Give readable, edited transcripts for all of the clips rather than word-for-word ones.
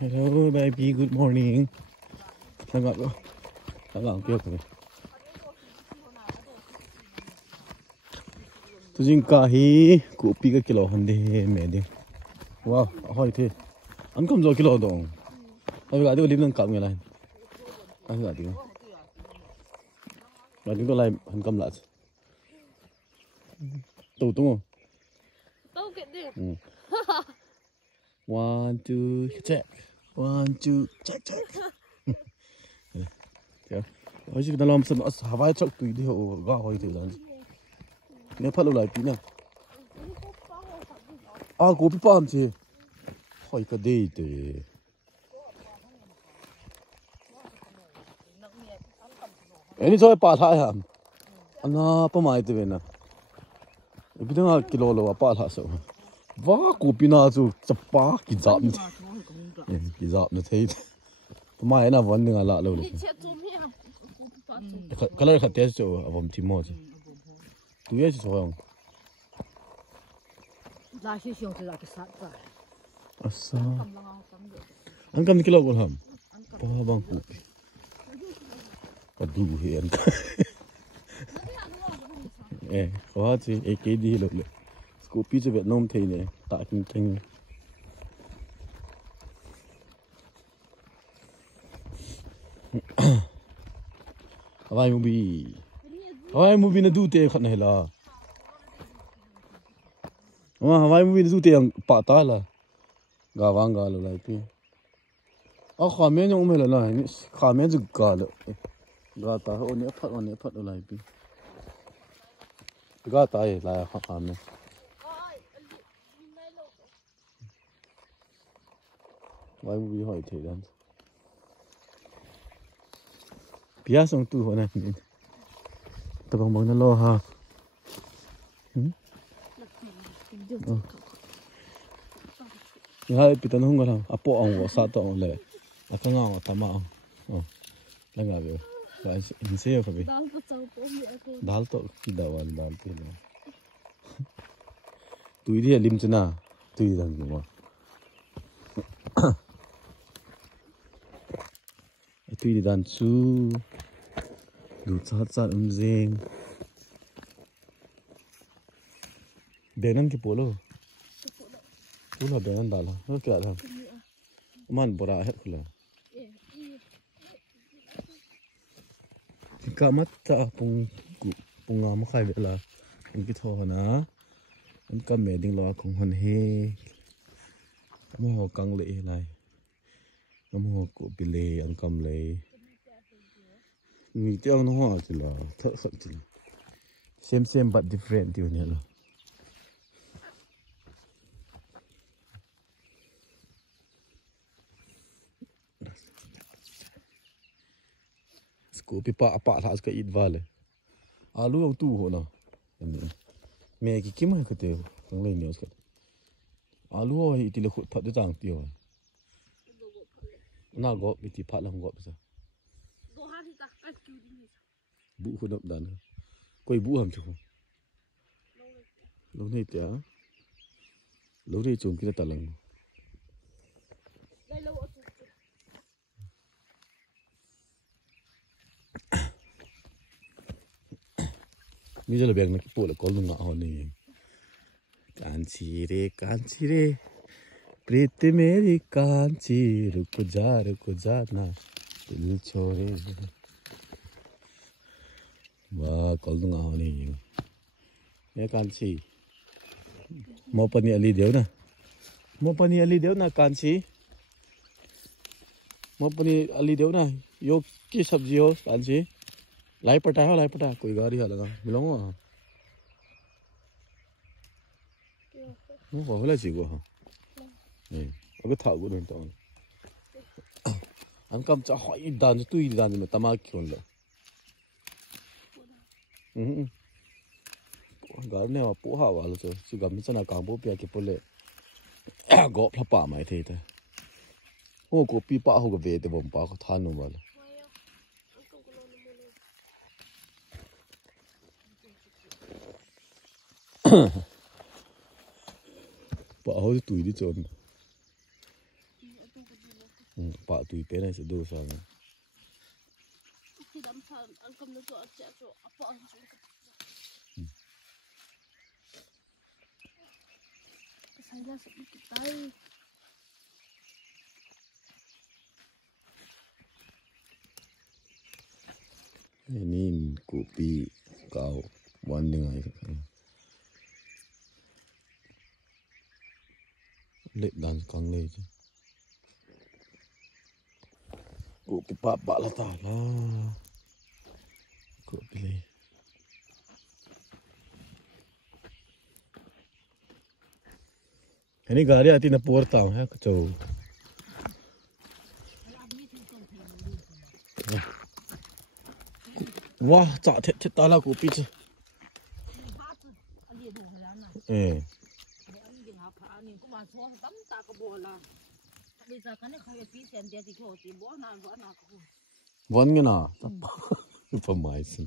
Hello, baby. Good morning. Tengok tu. Tengok kêu kìa. Tôi chính cả hi cụ pi cái kilo hơn đi mẹ đi. Wow, hỏi thế. Anh cầm rồi kilo dong. Bây giờ tôi đi lên cầm người này. Anh gạt đi. Rồi chúng tôi lại anh cầm lại. Tụ tung không? Tụ cái đi. 1, 2, check. 1, 2, check. Theo. Ở đây làm sao Hawaii truck tùy đi hộ gõ hỏi thử rằng. Nếu phát lại tí nào. À, cô bị bám chứ. Hỏi cái gì thế? Ini soal patah ya. Ana pemai tu bena. Ibu tengah kilo lo apa lah so. Wah, kopi na tu cepat kizap ni. Kizap ni thấy. Pemai na vấn dengan lak lo. Kalau dekat dia tu, abang timur je. Tu ya seorang. Lagi siang tu lagi satu. Asal. Angkam kilo berham. Pah bang kopi. Aduh, hian. Có chứ, cái đi đượcเลย. Kopi cho Việt Nam thì này, tại kinh kinh. Hawaii movie na dute khat này là. Hawaii movie na dute yang patah lah. Gawang galau lah itu. Khamen yang umel lah ini, khamen juga galau. Gata, oni apa lah itu. Gata ya lah khamen. Hawaii movie hỏi thế đó. Biar sang tu hona ni. Tabang bang na lo ha. Ngai pitan hung garam apo ang sa to ang le. Akang ang tama ang. Langa be. Wa inse fa be. Dal to ki dawal dal pe na. Tui dia lim chana. Tui dang ma. Tui di dan su. Du chat umzeng. Benan ki polo. Pula benan dala. Kya lah. Man bora het khula. Kamat ta pung ngam khai ve la. An ki tho na. An kam me ding lo khong hon he. Mo ho kang le lai. Mo ko bile an kam le. Ni tiang no ho chi la. Thak sak chi. Same but different tu ni lo. Kopi apa lah sekat idval. Alu yang tu ho na. Me ki kim ha kete. Tang lai ni sekat. Alu ho iti le khut phat de tang ti ho. Na go iti phat lang go bisa. Go ha ti ta ka chu ni. Bu khu dap dan. Koi bu ham chu. Lo nei tia. Lo ri chum ki ta lang. Ni je lebih nak kipu le kol nunga ho ni. Kanchi re. प्रीत मेरी कांची रुक जा ना दिल छोड़े वाह कल दूंगा होने ये कांची मोपनी अली देव ना कांची मोपनी अली देव ना यो की सब्जी हो कांची लाई पटा कोई गाड़ी है लगा मिलोंगा वो होला चीगो हाँ अगर था वो नहीं तो अंकम चाह ही दान तू ही दान में तमाक क्यों लो गाँव ने वो पोहा वाला तो सुगम में चना कांबो पिया के पोले गॉप लपा माय थे तो वो कोपी पा होगा वेद बम पा को था नो वाला पा हो तो तू ही चोन Pak tu ipen ai sedo soalnya. Thì đâm thằng ăn cơm nó tụi trẻ tụi apa ăn xuống saya sedikit tay Ini kopi kau banding ai. Lek dan kang le je. Kopi pak lah tak lah. Kopi le. Ini gari hati na porta hai kacau. Wah, tak tet tak lah kopi je. bây giờ cái này không phải tiền tiền thì thôi thì bữa nào Wan ngena. Pemaisin.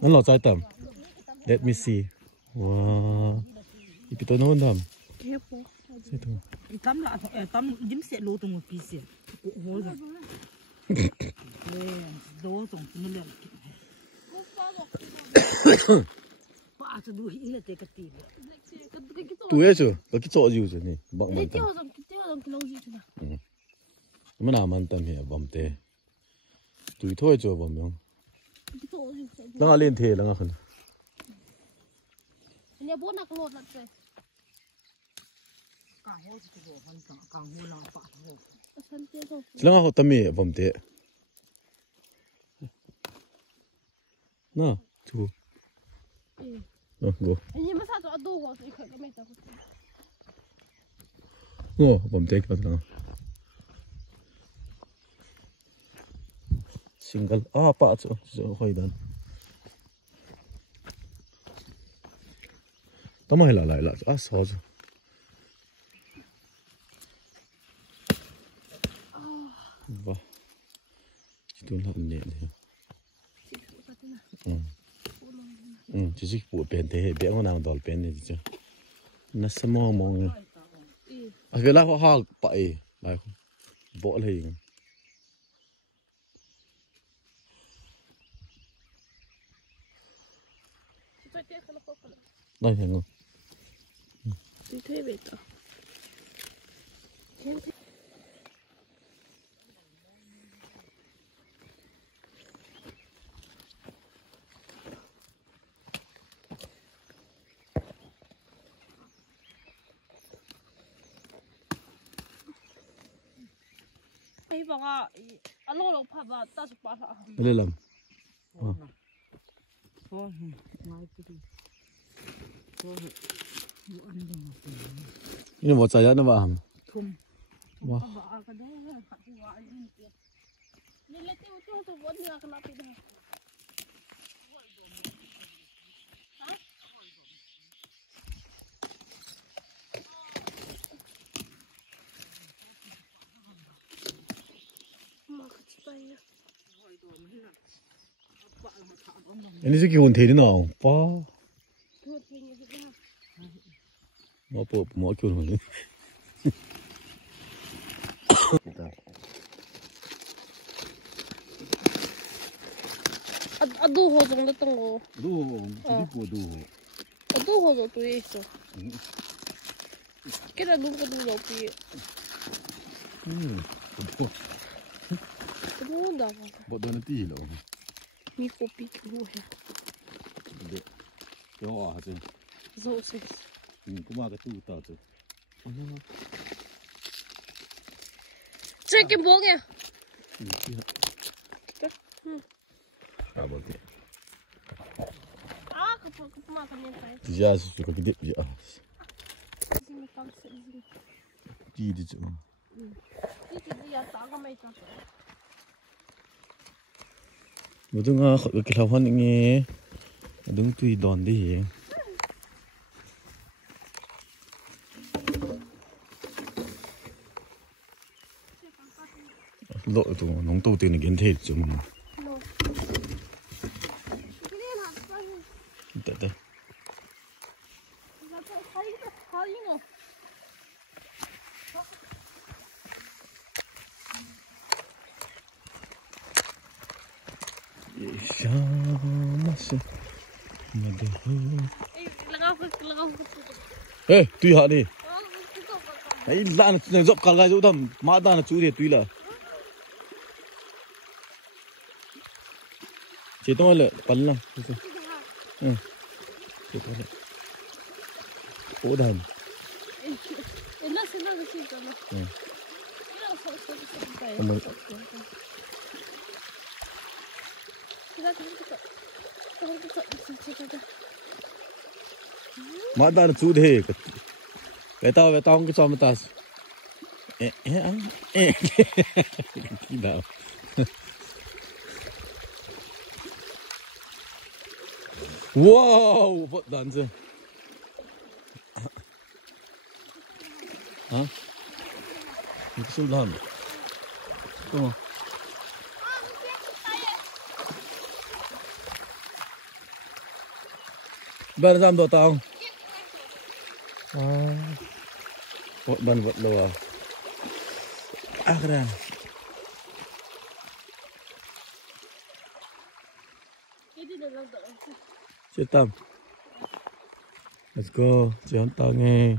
Nan lo chai tam. Let me see. Wow. Ipito non dam. Careful. Tắm lại tắm dính xe lô tung một pí xe hố rồi đố tổng nó lên ba cho đuổi in là cái tiền Tu ye chu, ba ki cho ju chu ni. Bak man Đi tam. tiêu dòng cái lâu gì chứ nào. Mana man tam he bam te. Tu thoi chu bam yong. Cái chỗ gì sẽ. Langa len the langa khan. Nhà bố nào có lột lật rồi. càng hố thì cái hố càng hố là bạc hố Sân tiêu dòng. Langa ho tam me bam te. Na, chu. Go. Nhưng mà sao tụi đồ họ thì khởi cái mẹ tao. Bam te ka langa. Single. Pa chu. So hoi dan. Tama hela lại lại so chu. Vâng, chỉ tuân hận nhẹ thôi. Chỉ thích bộ bền thế, bé con nào đòi bền này chứ. Nó sẽ mong mong. Cái lá hoa hoa bậy, lại bỏ lên. Đây thấy không? Đi thuê về tao. Hy vọng alo lộc phạt và ta sẽ bắt họ. Lên làm. thôi ngay cái đi thôi vụ ăn đừng Nhưng mà chạy nó vào. không Wow. Vợ cái đấy phải gọi đi tiền. Nên lấy tiêu cho tôi vẫn là cái nào tiền này. Hả? Mà cái tay nhá. Ini sih kihun thế nào? Pa. Thôi thì như thế nào? Nó bộ mỗi kiểu này. Đồ hồ giống được tông hồ. Đồ, cái bộ đồ. Đồ hồ giống tôi ấy. Cái là đúng cái đồ giống tôi. Cái đồ đó. Bộ đồ nó tí rồi. Mi copy cái đồ này. Được. Cái hoa chứ. Dâu xịt. Cũng mà cái tu tao chứ. Chơi cái bố kìa. Bảo kìa. Cái mà cái miếng phải. Giờ suka gede je. Sini kam sini. Di di tu. Ini dia tak akan main tak. Betul ngah ke lawan ni. Adung tu don di. Lo tu nong tu tin gen the chu. Được. Syamasa madahu. Lagaw ko. Eh, tui hak ni. Oh, ito pa. Ai lan zop kalai zo dam ma da na chu de tui la. Che tong le pal na. Che tong le. O dan. Ina sila kasi ito na. Omong. Ma da na chu de. Beta ang ke matas. Gila. Wow, what danse? Hah? Ini sulam. Tunggu. Berzam 2 tahun. Buat ban buat luar. Keren. Cetam. Let's go. Jangan tangi.